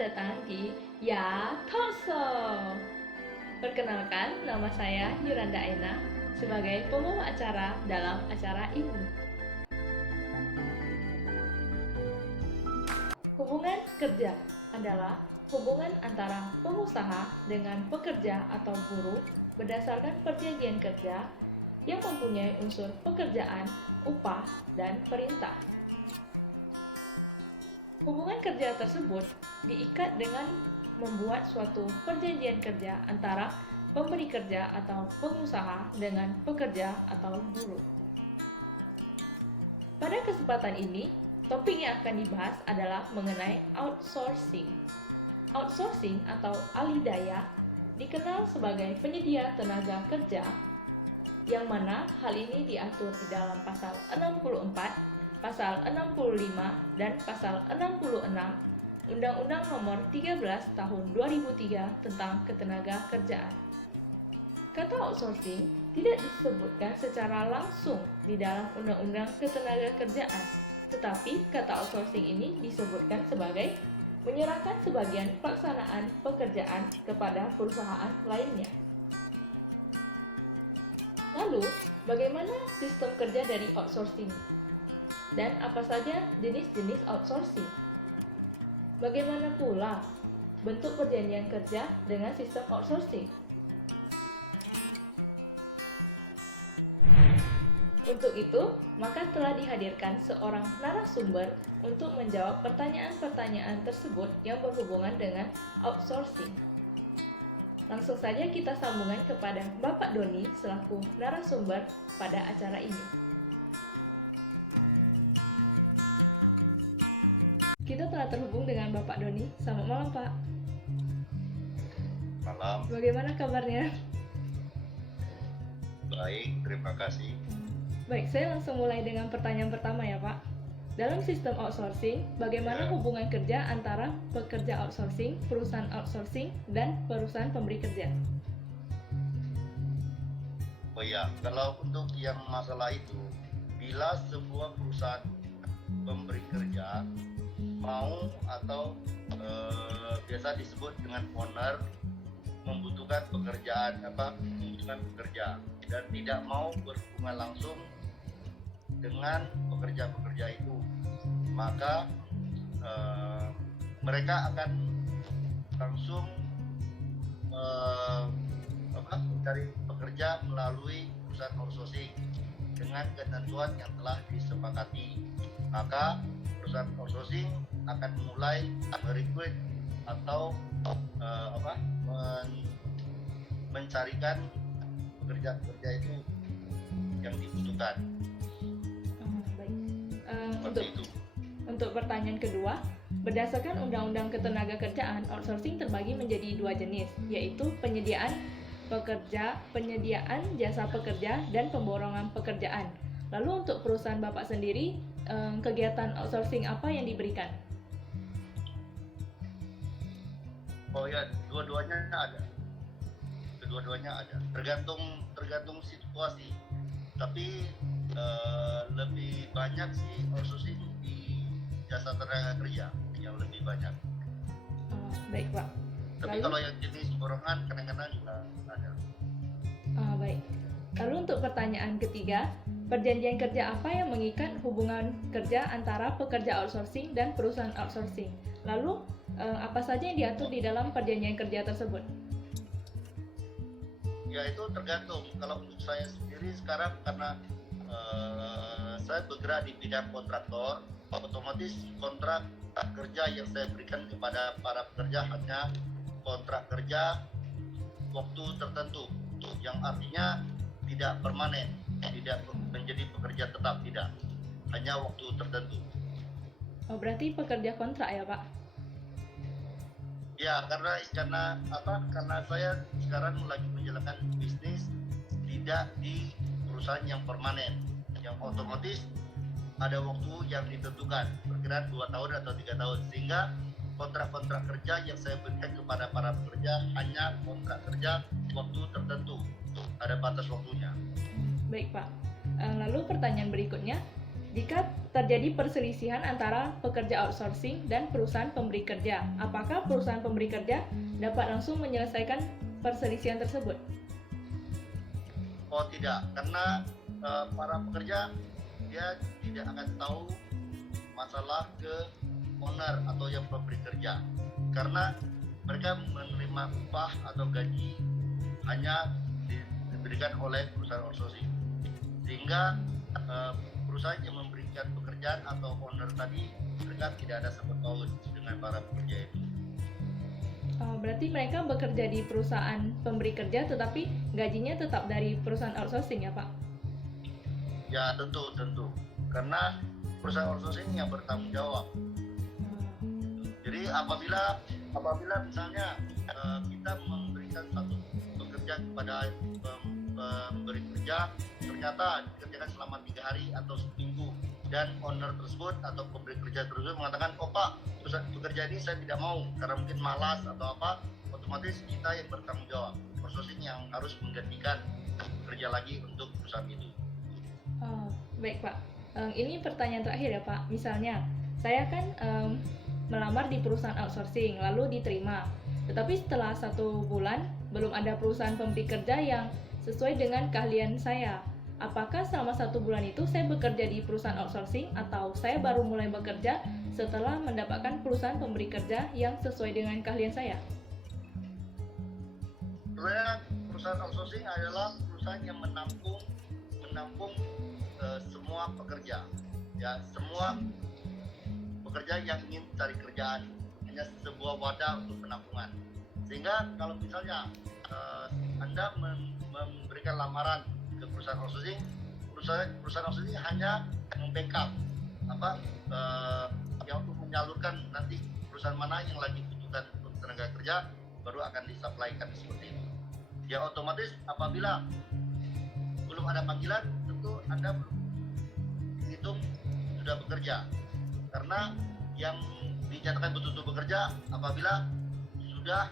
datang di Ya Torso. Perkenalkan, nama saya Yuranda Aina sebagai pembawa acara dalam acara ini. Hubungan kerja adalah hubungan antara pengusaha dengan pekerja atau buruh berdasarkan perjanjian kerja yang mempunyai unsur pekerjaan, upah, dan perintah. Hubungan kerja tersebut diikat dengan membuat suatu perjanjian kerja antara pemberi kerja atau pengusaha dengan pekerja atau buruh. Pada kesempatan ini, topik yang akan dibahas adalah mengenai outsourcing. Outsourcing atau alih daya dikenal sebagai penyedia tenaga kerja yang mana hal ini diatur di dalam pasal 64, pasal 65, dan pasal 66 Undang-Undang Nomor 13 Tahun 2003 tentang Ketenaga Kerjaan. Kata outsourcing tidak disebutkan secara langsung di dalam Undang-Undang Ketenaga Kerjaan, tetapi kata outsourcing ini disebutkan sebagai menyerahkan sebagian pelaksanaan pekerjaan kepada perusahaan lainnya. Lalu, bagaimana sistem kerja dari outsourcing? Dan apa saja jenis-jenis outsourcing? Bagaimana pula bentuk perjanjian kerja dengan sistem outsourcing? Untuk itu, maka telah dihadirkan seorang narasumber untuk menjawab pertanyaan-pertanyaan tersebut yang berhubungan dengan outsourcing. Langsung saja kita sambungan kepada Bapak Doni selaku narasumber pada acara ini. Kita telah terhubung dengan Bapak Doni. Selamat malam, Pak. Malam. Bagaimana kabarnya? Baik, terima kasih. Baik, saya langsung mulai dengan pertanyaan pertama ya, Pak. Dalam sistem outsourcing, bagaimana hubungan kerja antara pekerja outsourcing, perusahaan outsourcing, dan perusahaan pemberi kerja? Oh ya, kalau untuk yang masalah itu, bila sebuah perusahaan pemberi kerja mau atau biasa disebut dengan owner membutuhkan pekerja dan tidak mau berhubungan langsung dengan pekerja-pekerja itu, maka mereka akan langsung mencari pekerja melalui perusahaan outsourcing dengan ketentuan yang telah disepakati. Maka perusahaan outsourcing akan mulai merekrut atau mencarikan pekerja-pekerja itu yang dibutuhkan. Baik. Untuk pertanyaan kedua, berdasarkan Undang-Undang Ketenagakerjaan, outsourcing terbagi menjadi dua jenis, yaitu penyediaan jasa pekerja dan pemborongan pekerjaan. Lalu untuk perusahaan Bapak sendiri, kegiatan outsourcing apa yang diberikan? Oh ya, dua-duanya ada. Tergantung situasi. Tapi lebih banyak sih outsourcing di jasa tenaga kerja yang lebih banyak. Baik, Pak. Tapi kalau yang jenis borongan kadang-kadang juga ada. Baik. Lalu untuk pertanyaan ketiga, perjanjian kerja apa yang mengikat hubungan kerja antara pekerja outsourcing dan perusahaan outsourcing? Lalu, apa saja yang diatur di dalam perjanjian kerja tersebut? Ya, itu tergantung. Kalau untuk saya sendiri sekarang karena saya bergerak di bidang kontraktor, otomatis kontrak kerja yang saya berikan kepada para pekerja hanya kontrak kerja waktu tertentu, yang artinya tidak permanen, tidak menjadi pekerja tetap, tidak, hanya waktu tertentu. Oh, berarti pekerja kontrak ya, Pak? Ya, karena saya sekarang lagi menjalankan bisnis tidak di perusahaan yang permanen, yang otomatis ada waktu yang ditentukan, perkiraan 2 tahun atau 3 tahun, sehingga kontrak-kontrak kerja yang saya berikan kepada para pekerja hanya kontrak kerja waktu tertentu, ada batas waktunya. Baik, Pak. Lalu pertanyaan berikutnya, Jika terjadi perselisihan antara pekerja outsourcing dan perusahaan pemberi kerja, apakah perusahaan pemberi kerja dapat langsung menyelesaikan perselisihan tersebut? Oh tidak, karena para pekerja dia tidak akan tahu masalah ke owner atau yang pemberi kerja, karena mereka menerima upah atau gaji hanya diberikan oleh perusahaan outsourcing, sehingga perusahaan yang memberikan pekerjaan atau owner tadi mereka tidak ada sangkut paut dengan para pekerja itu. Berarti mereka bekerja di perusahaan pemberi kerja tetapi gajinya tetap dari perusahaan outsourcing ya Pak? Ya tentu, karena perusahaan outsourcing yang bertanggung jawab. Jadi apabila misalnya kita memberikan satu pekerjaan kepada pemberi kerja, ternyata dikerjakan selama 3 hari atau seminggu, dan owner tersebut atau pemberi kerja tersebut mengatakan, oh Pak, pekerja ini saya tidak mau karena mungkin malas atau apa, otomatis kita yang bertanggung jawab, outsourcing yang harus menggantikan kerja lagi untuk perusahaan itu. Baik Pak, ini pertanyaan terakhir ya Pak. Misalnya saya kan melamar di perusahaan outsourcing lalu diterima, tetapi setelah 1 bulan belum ada perusahaan pemberi kerja yang sesuai dengan keahlian saya. Apakah selama 1 bulan itu saya bekerja di perusahaan outsourcing atau saya baru mulai bekerja setelah mendapatkan perusahaan pemberi kerja yang sesuai dengan keahlian saya? Sebenarnya perusahaan outsourcing adalah perusahaan yang menampung semua pekerja, ya semua pekerja yang ingin cari kerjaan, hanya sebuah wadah untuk penampungan. Sehingga kalau misalnya Anda memberikan lamaran ke perusahaan outsourcing, perusahaan outsourcing hanya membackup yang untuk menyalurkan nanti perusahaan mana yang lagi butuhkan untuk tenaga kerja baru akan disuplaikan seperti itu. Ya otomatis apabila belum ada panggilan, tentu Anda belum dihitung sudah bekerja, karena yang dinyatakan betul-betul bekerja apabila sudah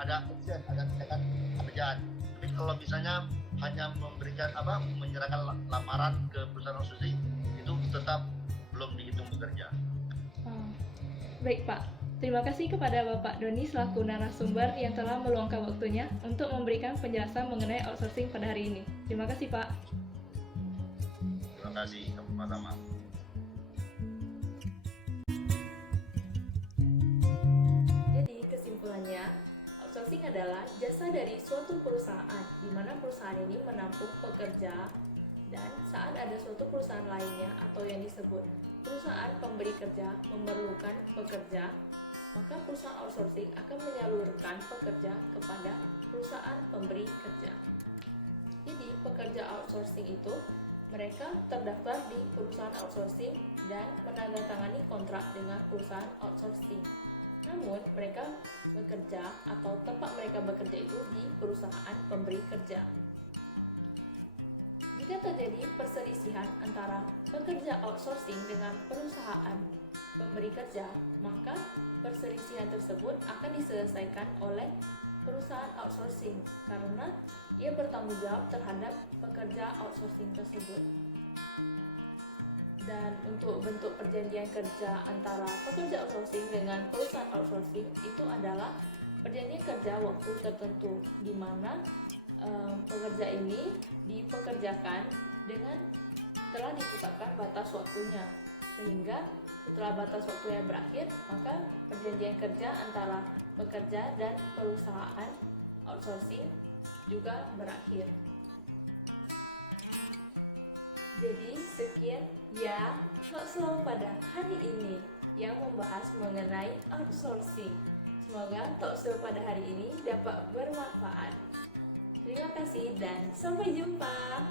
ada action, ada tindakan pekerjaan. Tapi kalau misalnya hanya menyerahkan lamaran ke perusahaan outsourcing, itu tetap belum dihitung bekerja. Baik Pak, terima kasih kepada Bapak Doni selaku narasumber yang telah meluangkan waktunya untuk memberikan penjelasan mengenai outsourcing pada hari ini. Terima kasih Pak. Terima kasih, sama-sama. Jadi kesimpulannya, outsourcing adalah jasa dari suatu perusahaan di mana perusahaan ini menampung pekerja, dan saat ada suatu perusahaan lainnya atau yang disebut perusahaan pemberi kerja memerlukan pekerja, maka perusahaan outsourcing akan menyalurkan pekerja kepada perusahaan pemberi kerja. Jadi pekerja outsourcing itu mereka terdaftar di perusahaan outsourcing dan menandatangani kontrak dengan perusahaan outsourcing. Namun mereka bekerja atau tempat mereka bekerja itu di perusahaan pemberi kerja. Jika terjadi perselisihan antara pekerja outsourcing dengan perusahaan pemberi kerja, maka perselisihan tersebut akan diselesaikan oleh perusahaan outsourcing karena ia bertanggung jawab terhadap pekerja outsourcing tersebut. Dan untuk bentuk perjanjian kerja antara pekerja outsourcing dengan perusahaan outsourcing itu adalah perjanjian kerja waktu tertentu, di mana pekerja ini dipekerjakan dengan telah ditetapkan batas waktunya, sehingga setelah batas waktunya berakhir maka perjanjian kerja antara pekerja dan perusahaan outsourcing juga berakhir. Jadi sekian ya Talk Slow pada hari ini yang membahas mengenai outsourcing. Semoga Talk Slow pada hari ini dapat bermanfaat. Terima kasih dan sampai jumpa.